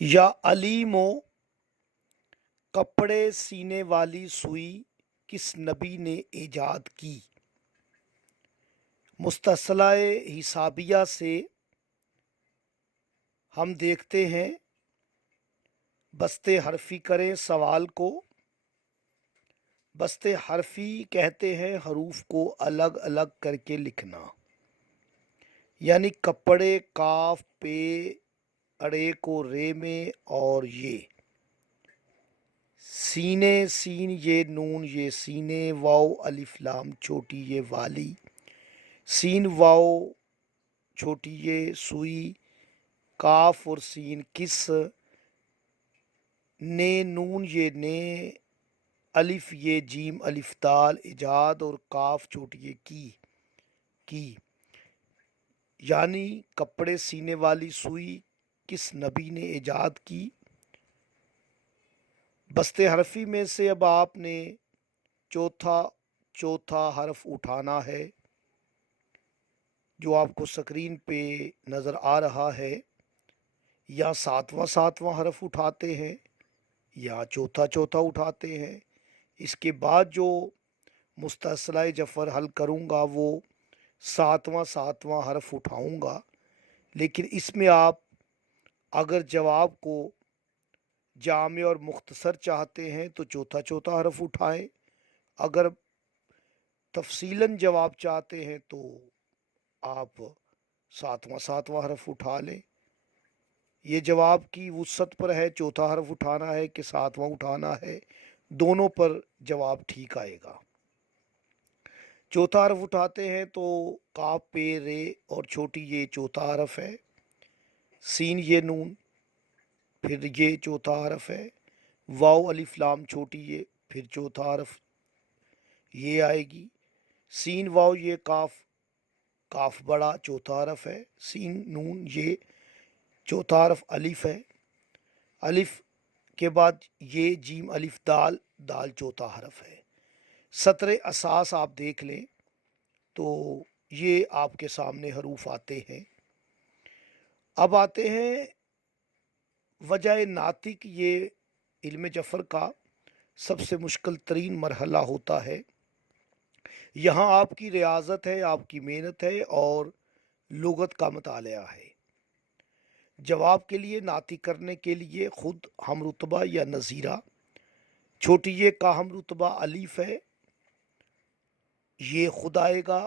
یا علیمو، کپڑے سینے والی سوئی کس نبی نے ایجاد کی؟ مستصلہ حسابیہ سے ہم دیکھتے ہیں بسط حرفی کریں سوال کو۔ بسط حرفی کہتے ہیں حروف کو الگ الگ کر کے لکھنا، یعنی کپڑے کاف پہ اڑے کو رے میں، اور یہ سینے سین یہ نون یہ سینے، واو الف لام چھوٹی یہ والی، سین واو چھوٹی یہ سوئی، کاف اور سین کس، نے نون یہ نے، الف یہ جیم الف دال ایجاد، اور کاف چھوٹی یہ کی، یعنی کپڑے سینے والی سوئی کس نبی نے ایجاد کی۔ بسط حرفی میں سے اب آپ نے چوتھا حرف اٹھانا ہے، جو آپ کو سکرین پہ نظر آ رہا ہے۔ یا ساتواں حرف اٹھاتے ہیں یا چوتھا اٹھاتے ہیں۔ اس کے بعد جو مستصلہ جفر حل کروں گا وہ ساتواں حرف اٹھاؤں گا، لیکن اس میں آپ اگر جواب کو جامع اور مختصر چاہتے ہیں تو چوتھا حرف اٹھائیں، اگر تفصیلاً جواب چاہتے ہیں تو آپ ساتواں حرف اٹھا لیں۔ یہ جواب کی وسعت پر ہے، چوتھا حرف اٹھانا ہے کہ ساتواں اٹھانا ہے، دونوں پر جواب ٹھیک آئے گا۔ چوتھا حرف اٹھاتے ہیں تو کاف پہ رے اور چھوٹی یہ چوتھا حرف ہے، سین یہ نون پھر یہ چوتھا حرف ہے، واو الف لام چھوٹی یہ پھر چوتھا حرف یہ آئے گی، سین واو یہ کاف بڑا چوتھا حرف ہے، سین نون یہ چوتھا حرف الف ہے، الف کے بعد یہ جیم الف دال چوتھا حرف ہے۔ سطر اساس آپ دیکھ لیں تو یہ آپ کے سامنے حروف آتے ہیں۔ اب آتے ہیں وجہ ناطق، یہ علم جفر کا سب سے مشکل ترین مرحلہ ہوتا ہے۔ یہاں آپ کی ریاضت ہے، آپ کی محنت ہے اور لغت کا مطالعہ ہے۔ جواب کے لیے ناطق کرنے کے لیے خود ہم رتبہ یا نظیرہ، چھوٹی یہ کا ہم رتبہ الف ہے، یہ خود آئے گا۔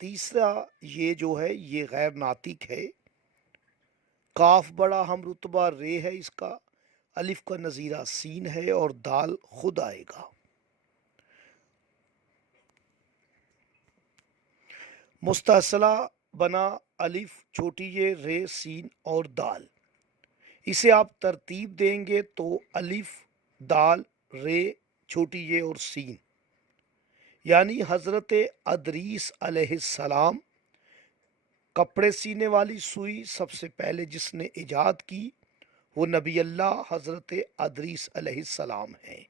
تیسرا یہ جو ہے یہ غیر ناطق ہے، کاف بڑا ہم رتبہ رے ہے، اس کا الف کا نظیرہ سین ہے، اور دال خود آئے گا۔ مستصلہ بنا الف چھوٹی یہ رے سین اور دال، اسے آپ ترتیب دیں گے تو الف دال رے چھوٹی یہ اور سین، یعنی حضرت ادریس علیہ السلام، کپڑے سینے والی سوئی سب سے پہلے جس نے ایجاد کی وہ نبی اللہ حضرت ادریس علیہ السلام ہیں۔